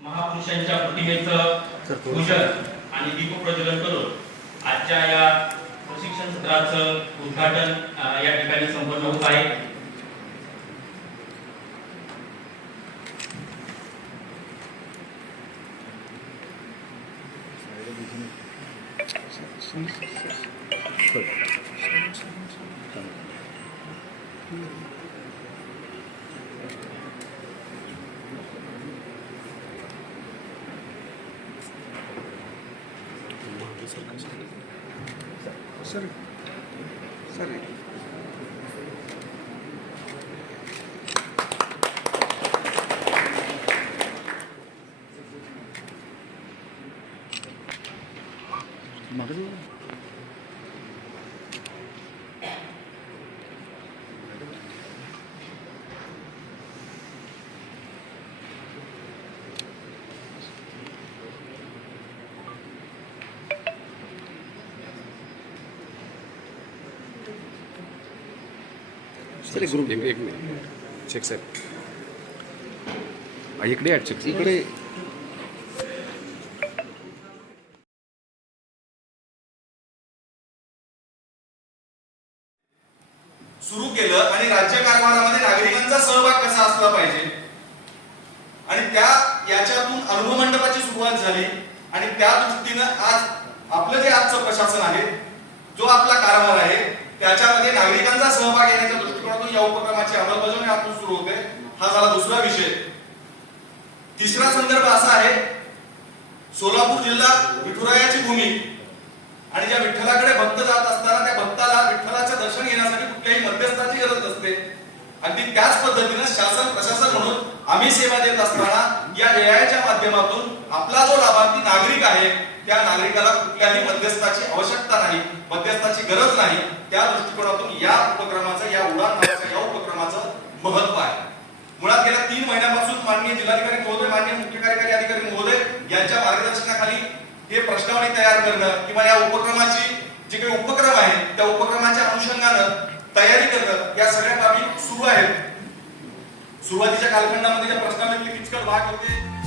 महापुरुषांच्या प्रतिमेचं पूजन आणि दीपप्रज्वलन करून आजच्या या प्रशिक्षण सत्राचं उद्घाटन या ठिकाणी संपन्न होत आहे. सर सर ग्रुप एक एक मिनिट चेक साहेब इकडे ॲड चेक इकडे. सुरू केलं आणि राज्य कारभारामध्ये नागरिकांचा सहभाग कसा असला पाहिजे? आणि त्या याच्यातून अनुभव मंडपाची सुरुवात झाली आणि त्या दृष्टीनं आज आपलं जे आजचं प्रशासन आहे जो आपला कारभार आहे त्याच्यामध्ये नागरिकांचा सहभाग येण्याच्या दृष्टिकोनातून या उपक्रमाची अंमलबजावणी आतून सुरू होते. हा झाला दुसरा विषय. तिसरा संदर्भ असा आहे सोलापूर जिल्हा विठुरायाची भूमी आणि ज्या विठ्ठलाकडे भक्त जात असताना त्या भक्ताला विठ्ठलाचे दर्शन घेण्यासाठी कुठल्याही मध्यस्थाची गरज नसते. अगदी त्याच पद्धतीनं शासन प्रशासन म्हणून आम्ही सेवा देत असताना या एआयच्या माध्यमातून आपला जो लाभार्थी नागरिक आहे त्या नागरिकाला कुठल्याही मध्यस्थाची आवश्यकता नाही मध्यस्थाची गरज नाही. त्या दृष्टिकोनातून या उपक्रमाचं या उडान नावाच्या या उपक्रमाचं महत्त्व आहे. मुळात गेल्या तीन महिन्यापासून माननीय जिल्हाधिकारी महोदय माननीय मुख्य कार्यकारी अधिकारी महोदय यांच्या मार्गदर्शनाखाली हे प्रश्नावली तयार करणं किंवा या उपक्रमाची जे काही उपक्रम आहे त्या उपक्रमाच्या अनुषंगानं तयारी करणं या सगळ्या बाबी सुरू आहेत. सुरुवातीच्या कालखंडामध्ये ज्या प्रश्नावलीतले किचकट भाग होते